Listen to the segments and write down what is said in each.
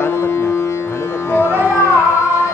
हलवत नाही, हलवत नाही.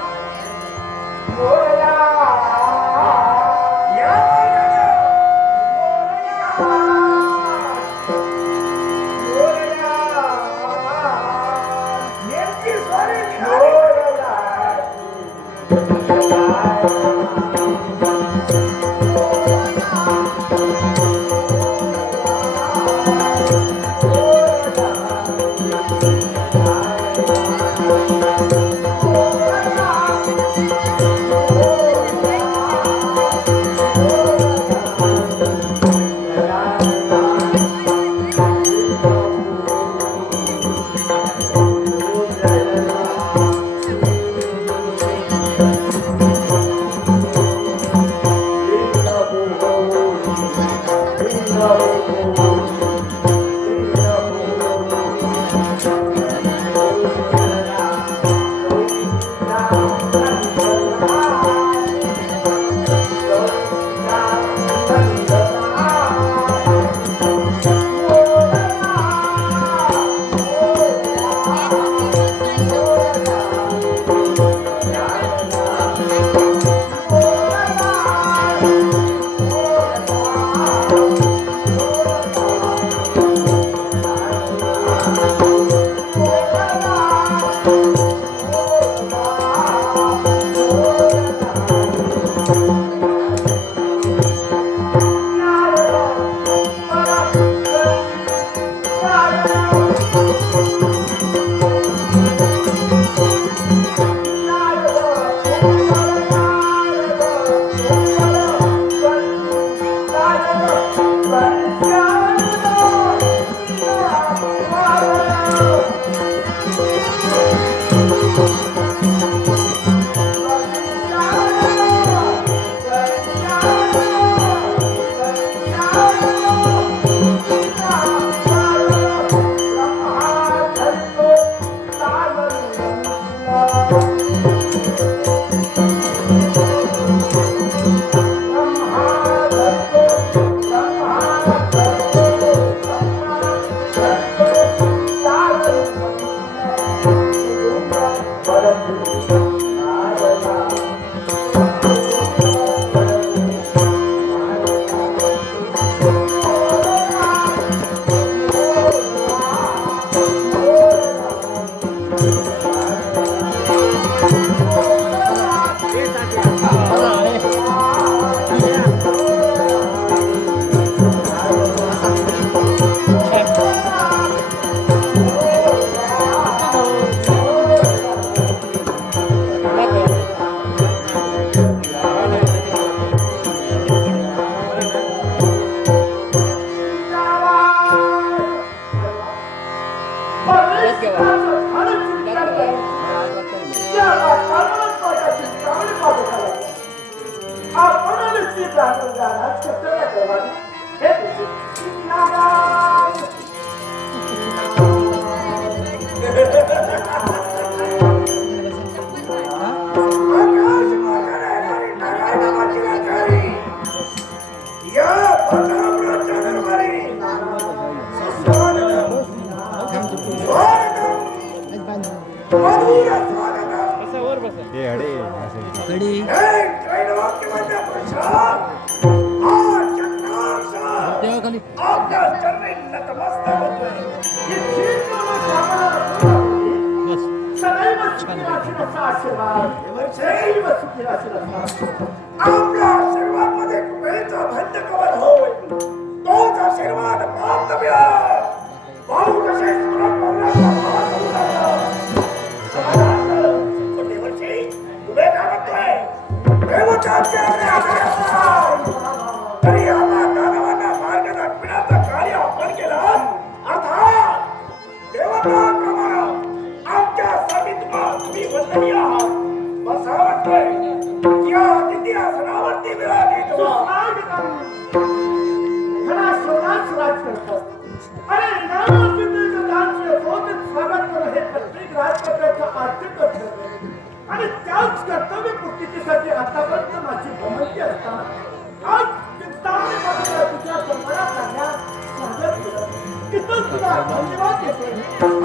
आणि त्याच कर्तव्य पूर्तीसाठी आतापर्यंत माझी भ्रमंती असताना आज चिंतामणी बाजूला तुझ्या जन्माला करण्यास स्वागत केलं. तिथं तुला धन्यवाद देतोय.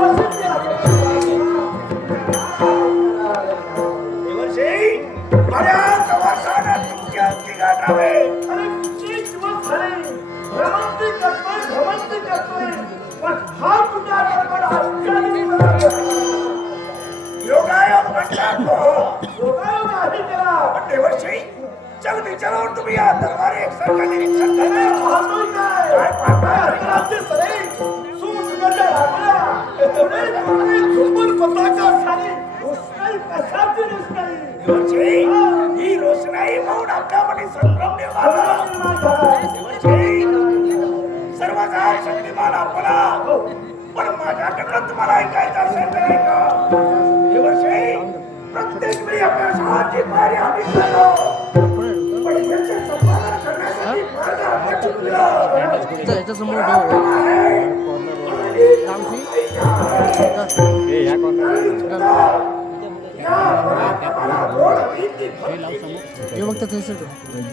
असेच ते आपण करावे? अरे किती दिवस झाले भ्रमंती करतोय पण हा तुझा गडबड आजच्याने योगायोग म्हणतात तो. योगायोग आहे त्याला पण देवर्षी चल विचारावर तुम्ही या दरबारी एक सरकार निरीक्षण अरे करा. पाहतोय काय अंतराचे सरे सुगंधा लागला पुढे पुढे झुंबून पताका सारी रोषणाई कशाची रोषणाई देवर्षी ही रोषणाई पाहून आपल्यामध्ये संभ्रम निर्माण झाला. देवर्षी सर्वचा शक्तिमान आपला पण माझ्याकडनं तुम्हाला ऐकायचं असेल तर ऐका. देवर्षी प्रत्येक वेळी आपल्या शाळाची पायरी आम्ही चढलो. पण याचे संपादन करण्यासाठी मार्ग आपण चुकलो. याच्यासमोर हे ह्या कोणाला या पराक्रमाला गोड भीती हे बघता तसं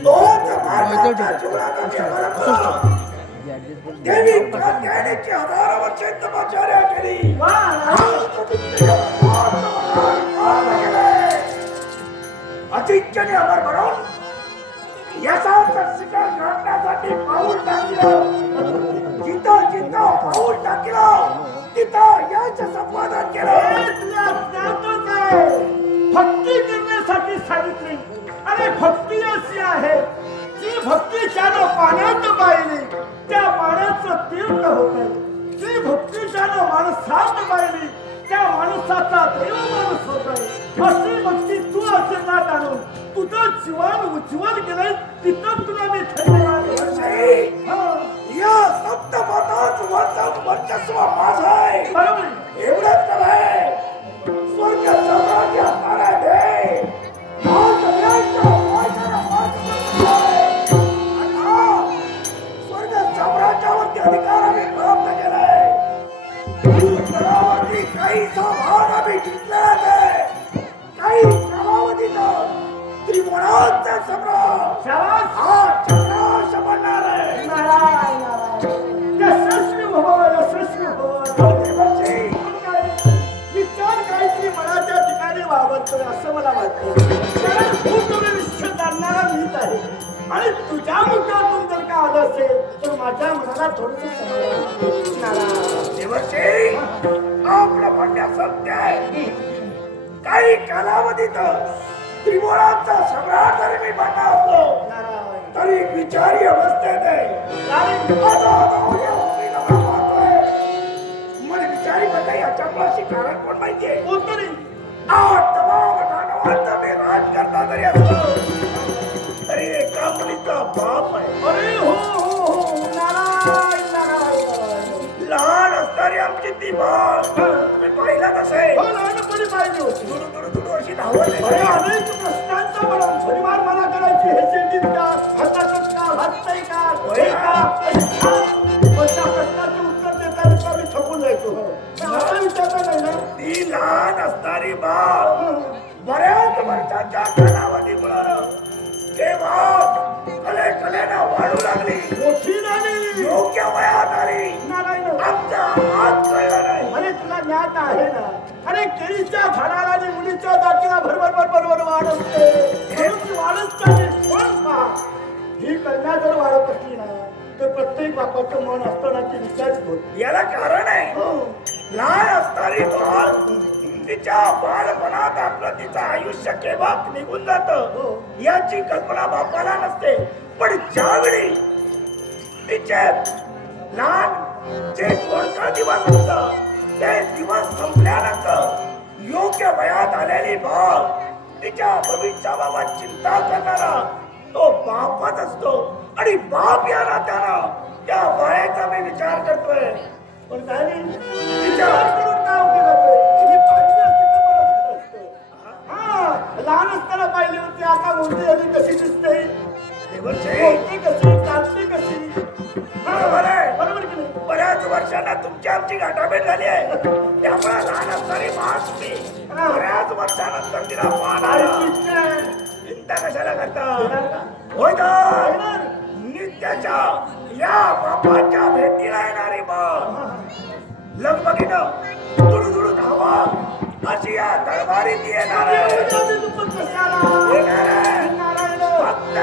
तोच भारताच्या जीवनाचा केवळ देवी प्रज्ञानेची हजारो वर्षे तपश्चर्या केली. अतिच्यने अमर म्हणून यशाचा शिखर गाठण्यासाठी पाऊल टाकलं. जिथं जिथं पाऊल टाकलं तिथं यश संपादन केलं. भक्ती करण्यासाठी सांगितली अरे भक्ती अशी आहे जी भक्ती ज्यानं पाण्यात पाहिली त्या पाण्याचं तीर्थ होत. जी भक्ती ज्यानं माणसात पाहिली त्या माणसाचा देव माणूस होत. अशी भक्ती तू आशीर्वाद आणून तुझं जीवन उज्ज्वल केलंय तिथं तुला मी धन्यवाद. या सप्तपथात वर्चस्व माझं आहे. बरोबर एवढंच नव्हे स्वर्ग सम्राज्य असणारा दे स्वर्ग साम्राज्यावरती अधिकार आम्ही प्राप्त केलाय. कालावधी काही भाग आम्ही जिंकले. काही कालावधीत त्रिभुवनांचा सम्राट शाबास हा चक्राश बनणार आहे. नारायण नारायण यशस्वी भव यशस्वी भव. विचार काहीतरी मनाच्या ठिकाणी वावरतोय असं मला वाटतं. कारण खूप विषय जाणणारा मीच आहे आणि तुझ्या मुखातून जर का आलं असेल तर माझ्या मनाला थोडस देवर्षी आपलं म्हणणे सत्य आहे. काही कालावधीत त्रिभुवनांचा सम्राट जरी मी बनला असलो तरी विचारी अवस्थेत आहे. मला विचारी बघा याच्या मुळाशी कारण कोण माहितीये? कोणतरी तमाम दानवांचा मी राज करता जरी असलो तरी एका मुलीचा बाप आहे. अरे हो हो हो नारायण नारायण. लहान असणारी आमची ती बाप तुम्ही पाहिला तसे हो लहानपणी पाहिजे होती. दुडू अशी धावत अरे अनेक प्रश्नांचा मला परिवार मला करायची हे शेतीत का हातातच का हात नाही का हे का पण त्या प्रश्नाचे उत्तर देता मी थकून जायचो. मला विचारता नाही ना ती लहान असणारी बाप बऱ्याच वर्षाच्या कालावधीमुळं तेव्हा कलेनं वाढू लागली. मोठी झाली योग्य वयात आली. नारायण. आमचा हात कळला नाही. अरे तुला ज्ञान आहे ना अरे केळीच्या झाडाला आणि मुलीच्या जातीला भरभर वाढवते वाढत चालली. पण पहा ही कन्या जर वाढत असली ना तर प्रत्येक बापाचं मन असतानाची विचारित होत. याला कारण आहे हो लहान असणारी बाळ तिच्या बालपणात आपलं तिचं आयुष्य केव्हा निघून जात याची कल्पना बापाला नसते. पण ज्यावेळी तिचे लहान जे थोडका दिवस असत ते दिवस संपल्यानंतर योग्य वयात आलेली बाळ तिच्या भविष्याबाबत चिंता करणारा तो बापच असतो. आणि बाप या नात्यानं त्या बाळाचा मी विचार करतोय. पण काय नाही विचार करून काय उपयोग आहे? तुम्ही पाहिजे असते तर बरं झालं असतं. हा लहान असताना पाहिली होती आता मोठी झाली कशी दिसते बोलते कशी चालते कशी. बरोबर आहे. बरोबर की नाही? बऱ्याच वर्षांना तुमची आमची गाठाभेट झाली आहे. त्यामुळे लहान असणारी मास मी बऱ्याच वर्षानंतर तिला पाहणार. चिंता कशाला करता? होय ना नित्याच्या या बापाच्या भेटीला येणारी बाळ लगबगीनं दुडू धावा अशी या दरबारीत येणार आहे. कशाला येणार आहे. नारायण फक्त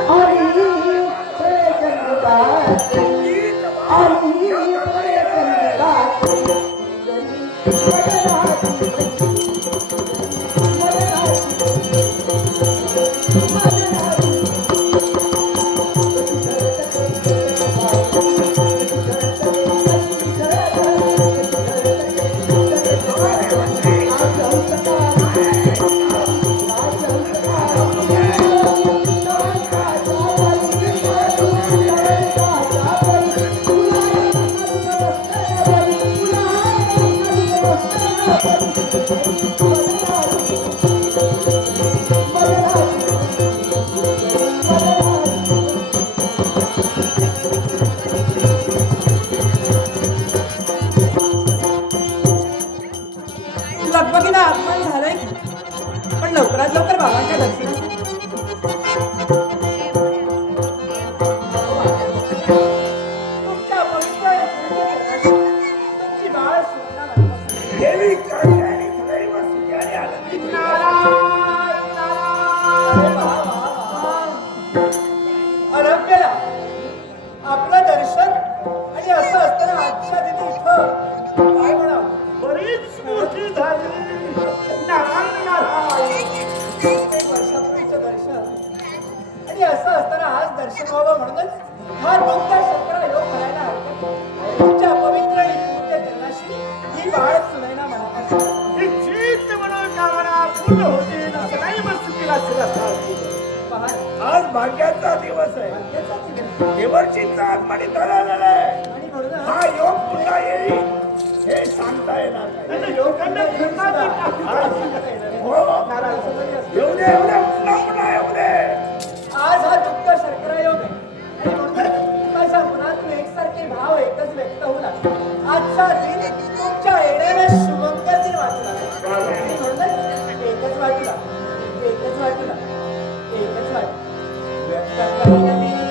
लगबगीनं आगमन झालंय की, पण लवकरात लवकर बाबांच्या दर्शनासाठी तुमच्या पवित्र तुमची बाळ सोना लागतात. देवी कल्याणी सदैव सुखी आणि आनंदित अरब्याला आपलं दर्शन आणि असं असताना आजच्या दिनी इथं काय म्हणावं, बरीच मोठी झाली. नारायण नारायण. एक वर्षापूर्वीचं दर्शन आणि असं असताना आज दर्शन व्हावं म्हणूनच हा तुमचा शंकरा योग करायला हरकत. तुमच्या पवित्र आणि पूज्य चरणाशी ही बाळ सुनैना म्हणत निश्चित मनोकामना पूर्ण होतील. सदैव सुखीला शिरस्ताची. पहा आज भाग्याचा दिवस आहे. भाग्याचा दिवस. देवर्षींचा आगमनित झालेला आहे. आणि म्हणून हा योग पुन्हा येईल हे सांगता येणार नाही. आणि लोकांना फिरणाची हो नारायण समोर असतो. येऊ दे पुन्हा येऊ दे. आज हा दुःख शर्करा योग आहे आणि म्हणून माझ्या मनातून एकसारखे भाव एकच व्यक्त होऊ लागले. आजचा दिन तुमच्या येण्याने शुभंकर दिन वाटला आणि म्हणून एकच वाटला एकच वाटला एकच वाटला व्यक्त करीन.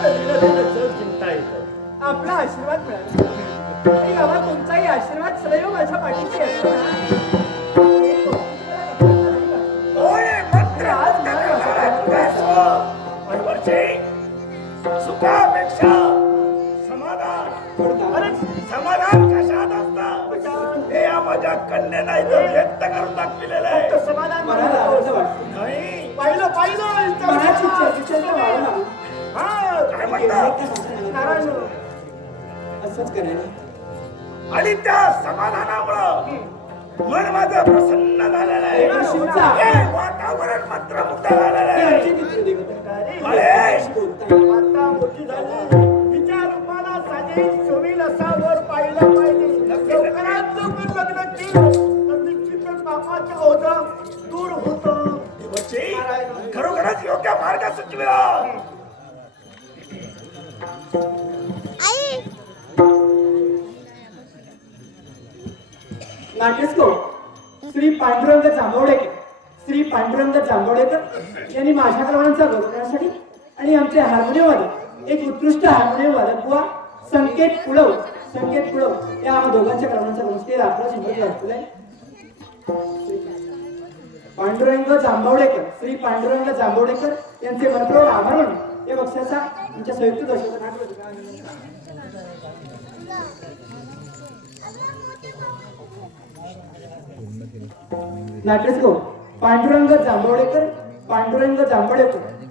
क्षणात दिलं जग जिंकता येतं. आपला आशीर्वाद मिळाला आणि बाबा तुमचाही आशीर्वाद सदैव माझ्या पाठीशी असतो ना. एक गोष्ट तुम्हाला कळत नाही का? होय मंत्र आज मला असं वाटतं. अनवरचे सुखापेक्षा समाधान अरे समाधान कशात असतं हे या माझ्या कन्येला इथं व्यक्त करून दाखविलेलं आहे. फक्त समाधान मला असं वाटतं नाही पाहिलं मनाची चर्चा वाढवणार हा काय म्हणतात नारायण असंच करायला आणि त्या समाधानामुळं मन माझं प्रसन्न झालेलं आहे. शिवचा हे वातावरण मात्र मुक्त झालेलं हे आहे. आमची मित्र देवता अरे आता मोठी झाली तिच्या रूपाला साजेल शोभील असा वर पाहिलं पाहिजे. लवकरात लवकर लग्न केलं तर निश्चितच बापाचं ओझं दूर होतं. देवाची खरोखरच योग्य मार्ग सुचविला. नाट्यस्कोप श्री पांडुरंग जांभवडेकर यांनी माझ्या कलावांचा गौरव करण्यासाठी आणि आमचे हार्मोनियम वादक एक उत्कृष्ट हार्मोनियम वादक बुवा संकेत पुळव या आम्हा दोघांच्या कलावांचा गौरव आपला शंभर असलेला आहे. श्री पांडुरंग जांभवडेकर यांचे मनपूर्वक आभार मानून या बक्षाचा आमच्या संयुक्त दर्शक नाट्यस्कोप पांडुरंग जांभवडेकर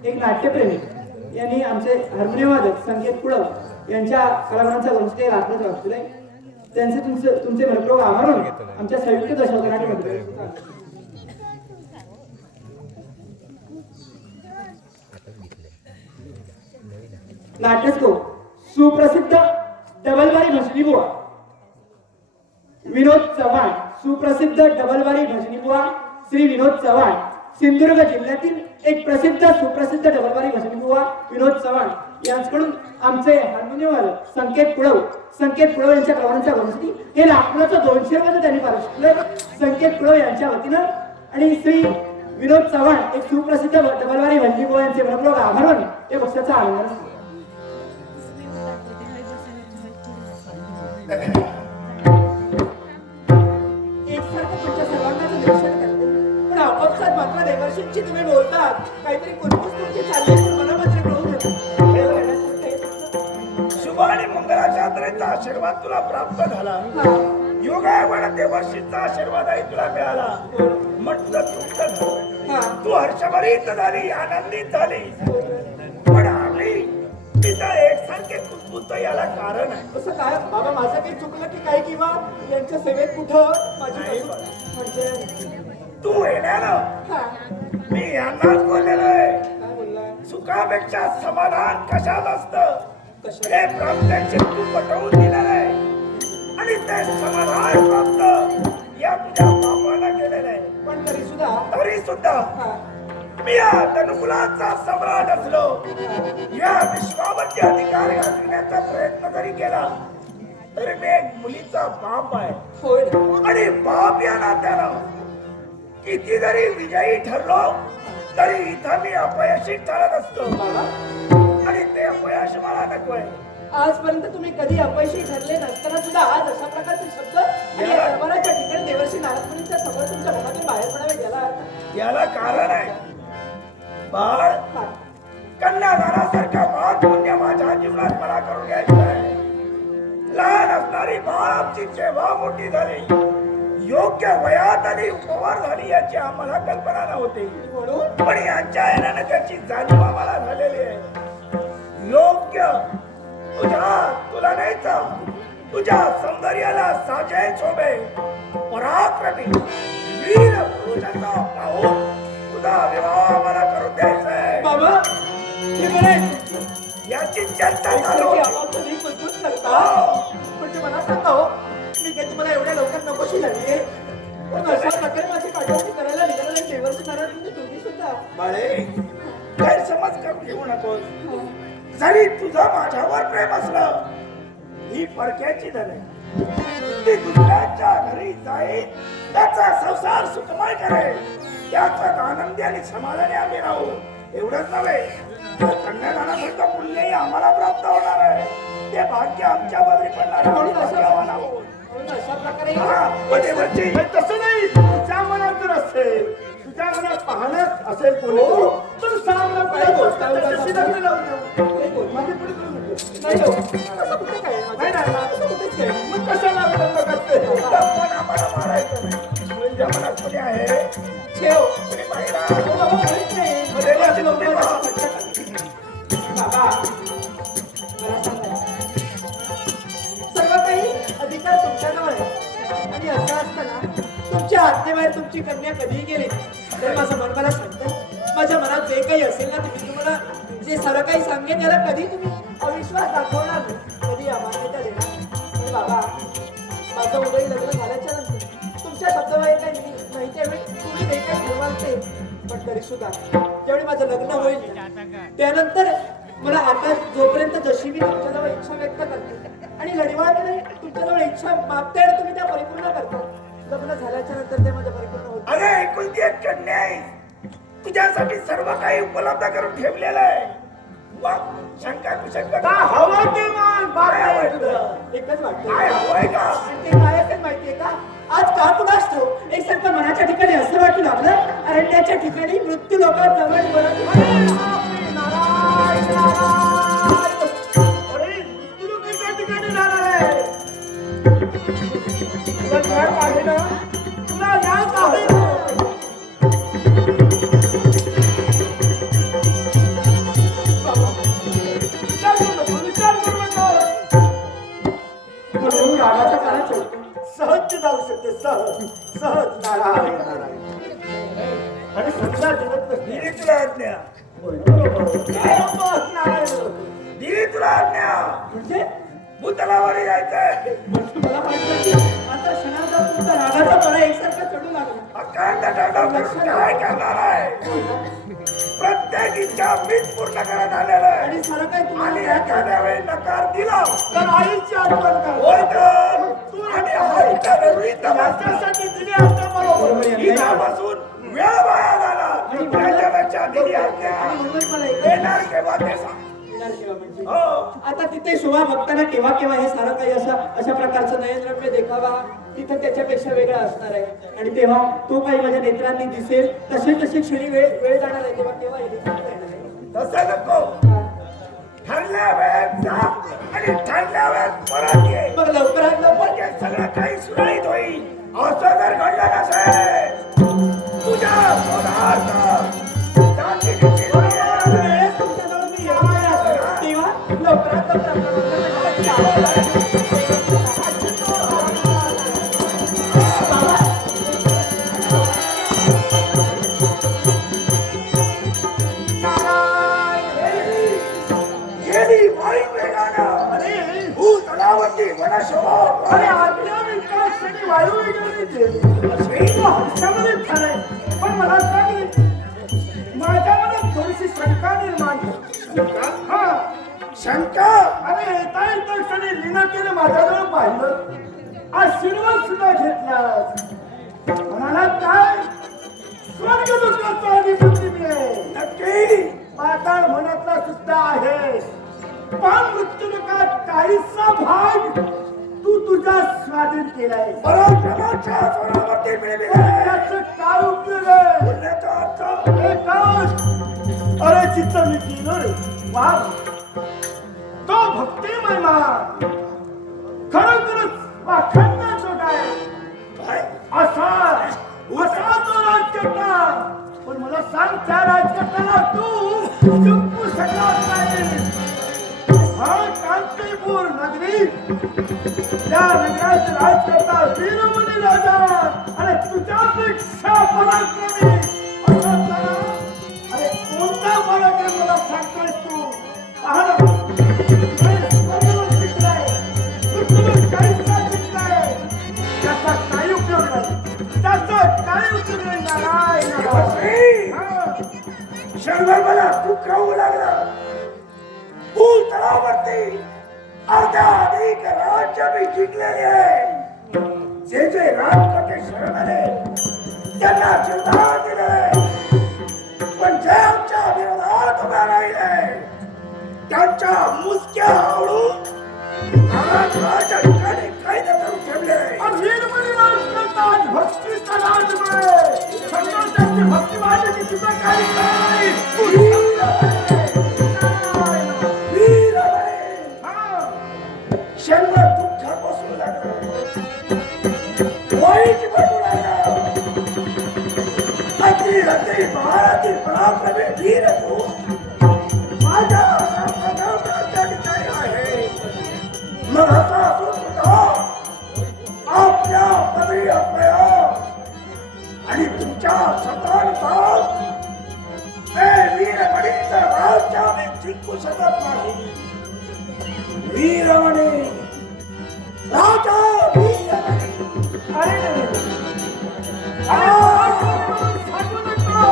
एक नाट्यप्रेमी यांनी आमचे हार्मोनियम वादक संकेत पुळव यांच्या कलाकारांचा गोष्टी राखण्यात वाचलेला आहे. त्यांचे तुमचे मनपूर्वक आभार मानून आमच्या संयुक्त दर्शक नाट्यमध्ये नाट्यस्कोप सुप्रसिद्ध डबलबारी भजनी बुवा विनोद चव्हाण श्री विनोद चव्हाण सिंधुदुर्ग जिल्ह्यातील एक सुप्रसिद्ध डबलबारी भजनी बुवा विनोद चव्हाण यांच्याकडून आमचे हार्मोनियम वादक संकेत पुळव यांच्या कलावांच्या गोष्टी हे लाखोचं 200 रुपये त्यांनी पारितोषिक संकेत पुळव यांच्या वतीनं आणि श्री विनोद चव्हाण एक सुप्रसिद्ध डबलबारी भजनी बुवा यांचे मनपूर्वक आभार मानून या पक्षाचा आनंद असतो. एकसारखं तुमच्या सर्वांनाच निरीक्षण करते पण आपापसात मात्र देवर्षींची तुम्ही बोलतात काहीतरी कुणकुस तुमची चालली पण मला मात्र कळून शुभ आणि मंगलाचात्रेचा आशीर्वाद तुला प्राप्त झाला. योगायोगाने देवर्षीचा आशीर्वादही तुला मिळाला. म्हटलं तृप्त झालं. तू हर्षभरीत झाली आनंदित झाली. पण आम्ही तिथं एकसारखे कुसकुसतो याला कारण आहे. असं काय बाबा माझं काही चुकलं की काय किंवा यांच्या सेवेत कुठं माझी म्हणजे तू येण्यानं हा मी यांनाच बोललेलो आहे. काय बोललाय सुखापेक्षा समाधान कशात असतं कशात? हे प्राप्त्यांचे तू पटवून दिलेलं आहे. आणि ते समाधान प्राप्त या तुझ्या बापानं केलेलं आहे. पण तरी सुद्धा हा मी या तनुकुलाचा सम्राट असलो या विश्वावरती अधिकार गाजविण्याचा प्रयत्न जरी केला तरी मी एक मुलीचा बाप आहे. होय ना. आणि बाप या नात्यानं किती जरी विजयी ठरलो तरी इथं मी अपयशी ठरत असतो. बाबा आणि ते अपयश मला नकोय. आजपर्यंत तुम्ही कधी अपयशी ठरले नसताना सुद्धा आज अशा प्रकारचे शब्द आणि या दरबाराच्या ठिकाणी देवर्षी नारद मुनींच्या समोर तुमच्या मनातून बाहेर पडावे गेला याला कारण आहे बाळ हा. कन्यादानासारखा महान पुण्य माझ्या जीवनात मला करून घ्यायचं आहे. लहान असणारी बाळ आमची जेव्हा मोठी झाली योग्य वयात आणि उपवार झाली याची आम्हाला कल्पना नव्हती. म्हणून पण यांच्या येण्यानं त्याची जाणीव आम्हाला झालेली आहे. योग्य तुला न्यायचं तुझ्या सौंदर्याला साजेल शोभे पराक्रमी वीर पुरुषाचा पाहून तुझा विवाह मला करून द्यायचा आहे. बाबा हे बरं आहे. याची चर्चा चालू एकसारखी होती. आपापसात ही कुजबूज करता. म्हणजे मला सांगा हो मी काही तुम्हाला एवढ्या लवकर नकोशी झाली पण अशा प्रकारे माझी पाठवणी करायला निघालेला देवर्षी नारद म्हणजे तुम्ही सुद्धा बाळे गैरसमज करून घेऊ नकोस. जरी तुझं माझ्यावर प्रेम असलं ही परक्याची धन आहे. ती दुसऱ्याच्या घरी जाईल त्याचा संसार सुखमय करेल त्याच्यात आनंदी आणि समाधानी आम्ही राहू. एवढंच नव्हे कन्यादानासारखं पुण्यही आम्हाला प्राप्त होणार आहे. ते भाग्य आमच्या बदली पडणार आहे. म्हणून अशा भाग्यवान आहोत. म्हणून अशा प्रकारे हा, मध्ये वरची. हे तसं नाही, तुझ्या मनात जर असेल, तुझ्या मनात पाहण्यात असेल कोणी, तर सांग ना, काही गोष्ट आहे, तशी लग्न लावून देऊ. काही गोष्ट माझी पुढे करू नको. नाही हो. असं कुठे काय आहे? नाही, नाही, नाही. असं कुठेच काय आहे? मग कशाला लग्न करते? पण आम्हाला मारायचं नाही. तुझ्या मनात कोणी आहे? ठेव. कोणी पाहिला? बाबा, काहीच नाही. मध्ये वरची तुम्ही पहा. बाबा, मला सांगा. सर्व काही अधिकार तुमच्याजवळ आहे. आणि असं असताना तुमच्या आज्ञेबाहेर तुमची कन्या कधीही गेली तर माझं मन मला सांगतं. माझ्या मनात जे काही असेल ना, तुम्ही तुम्हाला जे सर्व काही सांगेन त्याला कधी तुम्ही अविश्वास दाखवणार नाही, कधी अमान्यता देणार नाही. पण बाबा, माझं उदय लग्न झाल्याच्या नंतर तुमच्या शब्दाबाहेर काही नाही त्यावेळी तुम्ही जे काही ठरवाल ते. पण तरी सुद्धा ज्यावेळी माझं लग्न होईल त्यानंतर मला आता जोपर्यंत जशी मी तुमच्याजवळ इच्छा व्यक्त करते आणि लढीवाळपणे तुमच्याजवळ इच्छा मागते आणि तुम्ही त्या परिपूर्ण करता, लग्न झाल्याच्या नंतर ते माझं परिपूर्ण होत. अरे एकुलती एक कन्या आहे. तुझ्यासाठी सर्व काही उपलब्ध करून ठेवलेलं आहे. मग शंका कुशंका का हवं ते मान, काय हवंय बाप तुला? एकच वाटतं काय हवंय का? आणि ते काय असेल माहितीये का? आज का कुणास ठाऊक एकसारखं मनाच्या ठिकाणी असं वाटू लागलं, अरण्याच्या ठिकाणी मृत्यू लोकात जवळ बोलत अरे, तुला कशा ठिकाणी जाणार आहे? तुला न्याय आहे ना? तुला न्याय आहे ना? विचार करू नको, विचार करू नको. म्हणून रागाच्या काळात सहज जाऊ शकते, सहज सहज. नारायण नारायण. आणि समजा जगत नसते. दिली तुला आज्ञा. नारायण. दिली तुला आज्ञा. म्हणजे भूतलावर जायचंय. मला वाटतं की आता क्षणाचा तुमचा रागाचा पडा एकसारखा चढू लागला. अखंड तांडव करून काय करणार आहे? प्रत्येक इच्छा मीच पूर्ण करत आलेलं आहे. आणि सारं काही आणि तुम्हाला एखाद्या वेळी नकार दिला तर आईची आठवण कर. होय तर. आणि हा इतर याच्यासाठी दिली आता बरोबर. इथपासून वेळ वाया झाला. त्याच्यापेक्षा दिली आज्ञा. आणि म्हणून मला एक येणार केव्हा ते सांग. विचार केला म्हणजे. हो. आता तिथे शोभा भक्तांना केव्हा केव्हा हे सारं काही अशा प्रकारचं नयनरम्य देखावा तिथं त्याच्यापेक्षा वेगळा असणार आहे. आणि तेव्हा तो काही माझ्या नेत्रांनी दिसेल तसे तसे क्षणी वेळ जाणार आहे. तेव्हा केव्हा येणार आहे. तसं नको. ठरल्या वेळेत जा आणि ठरल्या वेळेत परत ये. मग लवकरात लवकर म्हणजे सगळं काही सुरळीत होईल. असं जर घडलं नसेल तुझ्या शोधार्थ जातीची चिरवणी येणार आहे. वेळेस तुमच्याजवळ मी येणार आहे. तेव्हा लवकरात लवकर आपल्या बरोबर जावं लागेल. गेली वाई वेगानं अरे, भूतलावरती वनशोभा अरे आज्ञा विकासासाठी वायू वगैरे दिली. हर्षामध्ये झालंय. पण मला सांग, माझ्या मनात थोडीशी शंका निर्माण झाली. हा, शंका. अरे येता येता क्षणी लीना केलं माझ्याजवळ पाहिलं, आशीर्वाद सुद्धा घेतला. म्हणाला काय स्वर्ग लोकाचा अधिपती मी आहे. नक्की पाताळ मनातला सुद्धा आहेस. पण मृत्यू लोकात काहीसा भाग तू तुझा स्वाधीन केलाय. पराक्रमाच्या जोरावरती मिळविले. त्याचं काय उपयोग आहे? बोलण्याचा अर्थ हे काय? अरे चित्त मी केलं रे. वा, तो भक्ती महिमा खरोखरच वाखाणण्याजोगा आहे. काय? असा तो राजकर्ता. पण मला सांग, त्या राजकर्त्याला तू चुकू शकणार नाही. हा कांतीपूर नगरी, त्या नगराचे राजकर्ता वीरमुनी राजा आणि तुझ्यापेक्षा पराक्रमी असा त्याला. अरे कोणता पराक्रम मला सांगतोयस तू? पहा ना, सर्व शिकलाय, पृथ्वीवर काहीसा शिकलाय. त्याचा काही उपयोग नाही. त्याचा काही उपयोग नाही. नारायण नारायण. हा. क्षणभर मला दुःख होऊ लागलं. भूल तलावरती अर्ध्याधिक राज्य मी जिंकलेले आहे. जे जे राजकटे शरण आले त्यांना जीवदान दिले. पण जे आमच्या विरोधात उभ्या राहिले त्यांच्या मुसक्या आवडून राजा ठिकाणी कैद करून ठेवले. वीरमणी राज करतात भक्तीचा राजमय. समजा त्यांची भक्ती वाढली की तुझं काही नाही. वीरमणी हा. शंभर दुःख बसू लागलं, वाईट वाटू लागलं. अति अति महाराती पराक्रमी वीर तू माझ्या त्या ठिकाणी आहे. मग असा सुद्धा आपल्या पदरी अपया आणि तुमच्या शब्दानुसार हे वीरमणीचं राज्य आम्ही जिंकू शकत नाही. वीरमणी राजा वीरमणी अरे रे रे. सांगू नको.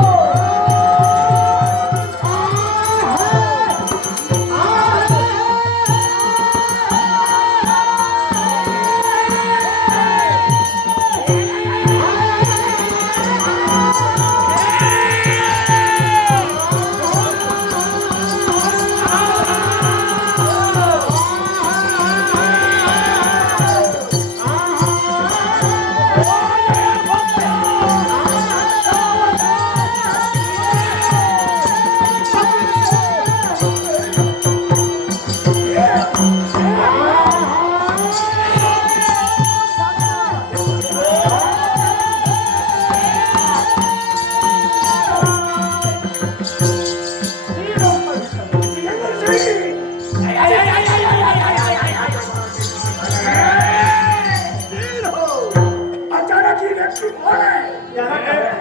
अचानक ही व्यक्ती कोण आहे? याला काय आहे?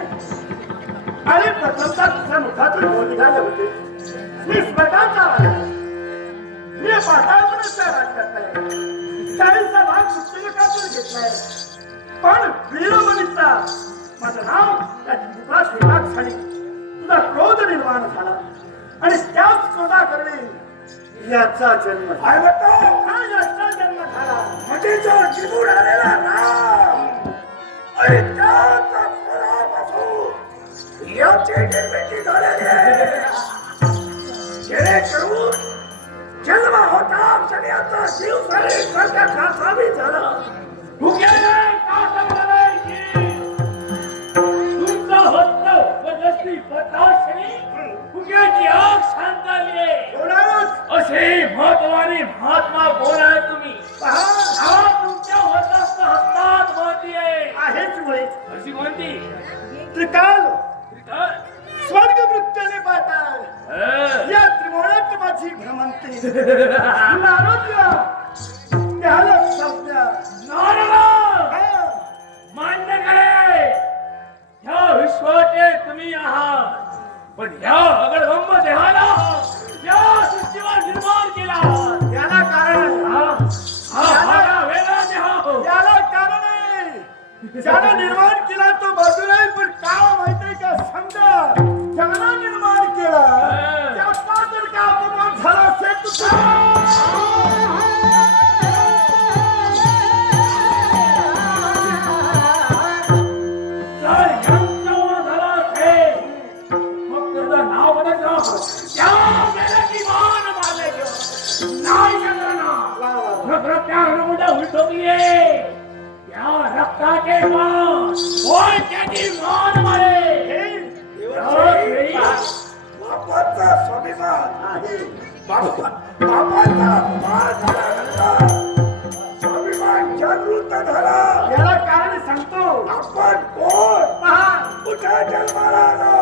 अरे प्रथमतः तुझ्या मुखातून बोल निघाले होते. मी स्वतःचा राजा. मी पाताळातूनच राज करताय. चाळीसचा भाग पुस्तकातून घेतलाय. पण वीरमणीचा माझं नाव त्याची मुखात विभाग झाली. तुझा क्रोध निर्माण झाला आणि त्याच क्रोधाकरणी याचा जन्म झाला. काय म्हणतो? हा याचा जन्म झाला. म्हणजे जो निघून आलेला राम आणि त्याचा फळापासून याची निर्मिती झालेली आहे. जेणेकरून जन्म होता क्षणी आता जीव झाले सध्या खासावी झाला. तुमचं होतं वनस्ती पताशनी फुग्याची आग शांत आली आहे. एवढाच असे महत्वाने महात्मा कोण आहे तुम्ही? पहा. हा तुमच्या होतास्त हस्तात महती आहे. आहेच मुळे अशी कोणती? त्रिकाल त्रिकाळ? स्वर्ग वृत्ताने पाताळ हं. या त्रिमोणात माझी भ्रमंती. नारद त्याला संज्ञा. नारद! हा. मान्य करे ह्या विश्वाचे तुम्ही आहात, पण ह्या अगडगंब देहाला या सृष्टीवर निर्माण केला. याला कारण हा वेगळा देह. याला कारण आहे. ज्याला निर्माण केला तो बाजूला आहे, पण का माहितीये का? समजा ज्याला निर्माण केला त्याचा जर का अपमान झाला असेल जर यांच्यावर झाला असेल, मग त्याचं नाव बदललं. त्या मेल्याची मान मागायचं. नाही चंद्रना. रक्त्या रंगोट्या उलटवलीये. त्या रक्ताचे मान होय त्याची मान मारे. देवाची बापाचा स्वाभिमान आहे. बापाचा मान झाल्यानंतर स्वाभिमान जागृत झाला. याला कारण सांगतो. आपण कोण? पहा. कुठे जन्माला आलो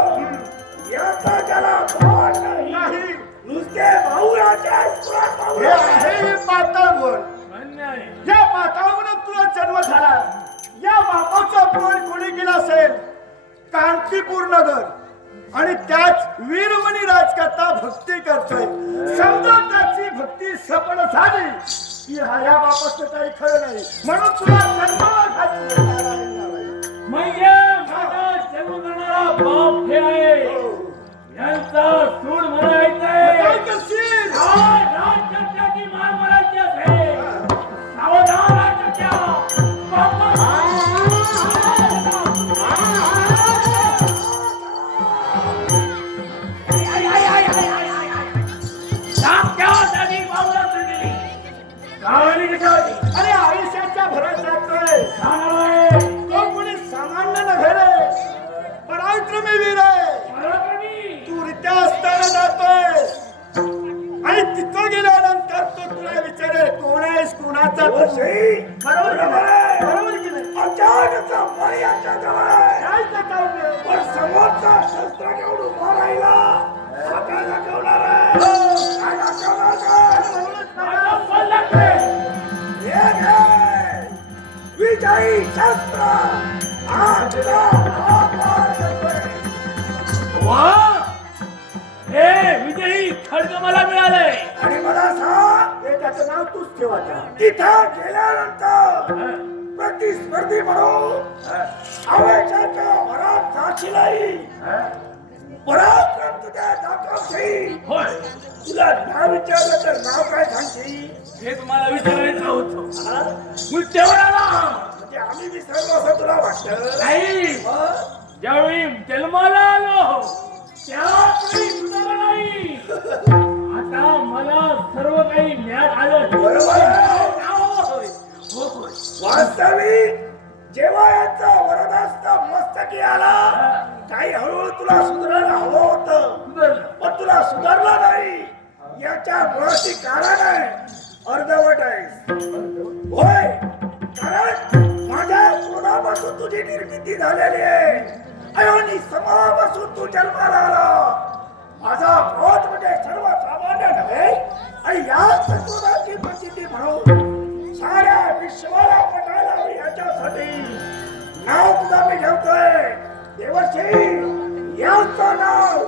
याचा ज्याला भान नाही. नाही. नुसते भाऊराच्या स्फुरत भाऊ हे आहे हे पाताळ बोल. मान्य आहे. या पाताळावरून तुला जन्म झाला. या बापाचा अपमान कोणी केला असेल? कांतीपूर नगर. आणि त्याच वीरमणी राजकर्ता भक्ती करतोय. समजा त्याची भक्ती सफल झाली की या बापाचं काही खरं नाही. म्हणून तुला जन्माला घातलं. म्हणजे माझा जन्म करणारा बाप हे आहे. यांचा सूड म्हणायचंय. काय करशील? काय राजकर्त्याची मान म्हणायची असेल, सावधान राजकर्त्या. बापा. तो कोणी सामान्य नव्हे रे, पराक्रमी वीर आहे. तू रित्या असताना जातोय आणि तिथं गेल्यानंतर तो तुला विचारेल कोण आहेस, कोणाचा तू? देवर्षी, बरोबर की नाही? बरोबर की नाही? अचानकचा फळ याच्या जवळ आहे. काय त्याचा उपयोग? पण समोरचा शस्त्र घेऊन उभा राहिला. हा काय दाखवणार आहे? काय दाखवणार काय? म्हणूनच ना, हे घे, विजयी शस्त्र. हा तुला अपमान करतोय. हे विजयी खड्ग मला मिळालंय. आणि मला सांग, हे त्याचं नाव तूच ठेवायचं. तिथं गेल्यानंतर प्रतिस्पर्धी म्हणून आवेशाच्या भरात जाशीलही. पराक्रम तुझ्या दाखवशील. होय, तुला नाव विचारलं तर नाव काय सांगशील? हे तुम्हाला विचारायचं होतं. मुद्द्यावर आला. म्हणजे आम्ही विसरलो असं तुला वाटतं? नाही, ज्यावेळी जन्माला आलो त्यावेळी सुधारणा नाही. आता मला सर्व काही ज्ञान आलं. बरोबर आहे. होय, होय. वास्तविक जेव्हा यांचा वरदास्त मस्तकी आला, काही हळूहळू तुला सुधारायला हवं होतं, सुधारलं. पण तुला सुधारलं नाही. याच्या मुळाची कारण आहे अर्धवट आहे. होय, कारण माझ्या क्रोधापासून तुझी निर्मिती झालेली आहे. आणि समापासून तू जन्माला आला. माझा क्रोध म्हणजे सर्वसामान्य नव्हे, आणि याच क्रोधाची प्रचिती म्हणून साऱ्या विश्वाला पटायला हवी याच्यासाठी नाव तुझा मी ठेवतोय. देवर्षी, याचं नाव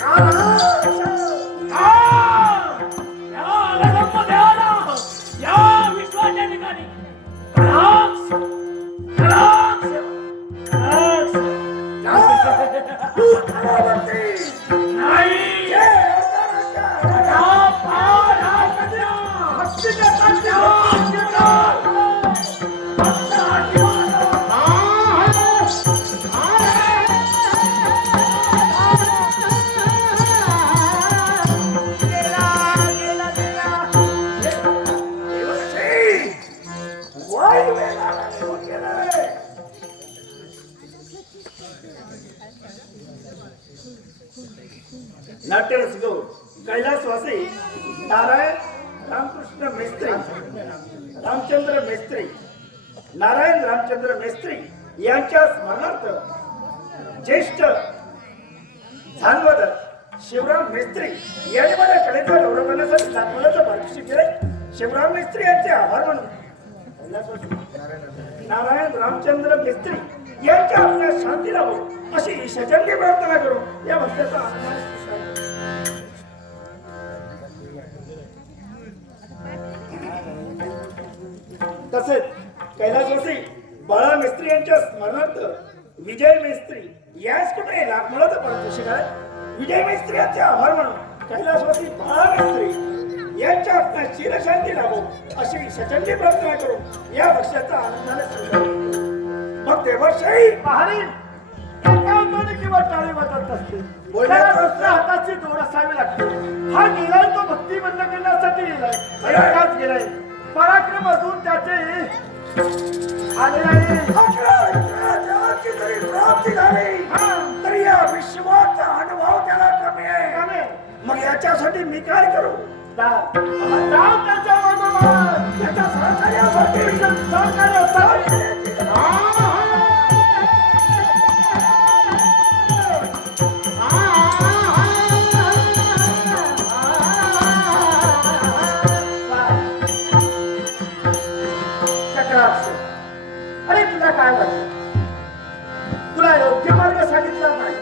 कालाक्ष. या अलगमध्ये आला. या विश्वाच्या ठिकाणी कलाक्ष, कलाक्ष, कलाक्ष. तू खरावरती नाही. जे अवताराच्या हा पार हा कन्या. भक्तीच्या कन्या. भक्त आशीर्वाद. देवर्षी, वायुवेगाने निघून गेले. नाट्यरसिको कैलासवासी नारायण रामकृष्ण मेस्त्री, रामचंद्र मेस्त्री, नारायण रामचंद्र मेस्त्री यांच्या स्मरणार्थ ज्येष्ठ झानवदर शिवराम मेस्त्री यांनी माझ्या कलेचा गौरव करण्यासाठी नागपुराचं पारितोषिक केले. शिवराम मेस्त्री यांचे आभार मानून नारायण रामचंद्र मेस्त्री यांच्या आपल्या शांती लाभो अशी सजंगी प्रार्थना करू या भक्ताचा आत्मा तसेच कैलासवासी बाळा मेस्त्री यांच्या स्मरणार्थ विजय मेस्त्री याच कुठे लाखमोलाचं पारितोषिक आहे. विजय मेस्त्री यांचे आभार मानून कैलासवासी बाळा मेस्त्री यांच्या आत्म्यात चिरशांती लाभो अशी सचंडी प्रार्थना करून या वर्षाचा आनंदाने स्वीकार मग देवर्षी पहाडी किंवा टाळी वाजत असते. बोलण्यात दुसऱ्या हाताची जोड असावी लागते. हा गेलाय तो भक्ती बंद करण्यासाठी गेलाय. एकटाच गेलाय. पराक्रम अजून त्याचे आले नाही. देवाची जरी प्राप्ती झाली तरी या विश्वाचा अनुभव त्याला कमी आहे. मग याच्यासाठी मी काय करू? जाऊ त्याच्या मागोमाग. त्याच्या सहकार्यासाठी सहकार्यासाठी. चक्राक्ष, अरे तुला काय वाटतं? तुला योग्य मार्ग सांगितला नाही.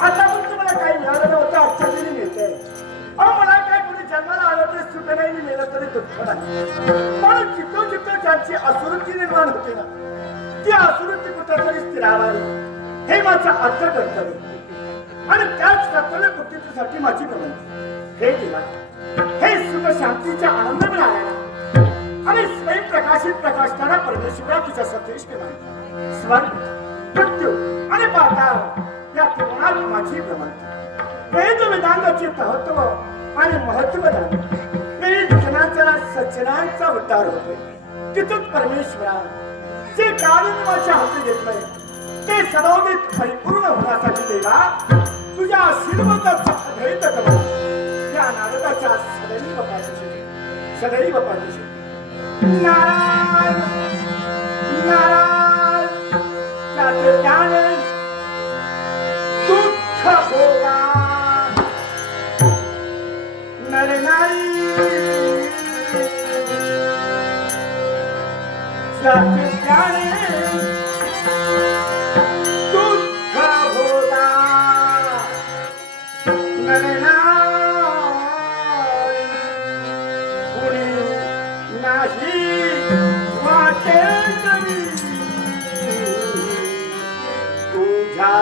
आता पण तुम्हाला काही मिळालं नव्हतं, आजच्या दिनी मिळतंय. अहो मला काय कोणी जन्माला आलं तरी सुख नाही, मेलं तरी दुःख नाही. म्हणून जिथं जिथं ज्यांची असुरती निर्माण होते ना, ती असुरती कुठेतरी स्थिरावावी हे माझं अर्थ कर्तव्य. आणि त्याच कर्तव्य पूर्तीसाठी माझी विनंती. हे दिला हे सुख शांतीचा आनंद मिळाला आणि स्वयंप्रकाशित प्रकाशताना परमेश्वरा तुझ्या सतेज केला. स्वर्ग, मृत्यू आणि पाताळ या त्रिगुणात माझी भ्रमंती. वेद वेदांगाचे महत्व आणि महत्व जाणून विविध जनांचा सज्जनांचा उद्धार होतोय. तिथून परमेश्वरा जे कार्य मी माझ्या हाती घेतलंय ते सर्वाधिक परिपूर्ण होण्यासाठी देवा तुझ्या आशीर्वादाचा अद्वैत करा या नारदाच्या सदैव पाठीशी नारायण नारायण त्याचे त्याने दुःख भोगा नर नारी त्याचे त्याने दुःख भोगा नर नारी कुणी नाही वाटे करी तुझ्या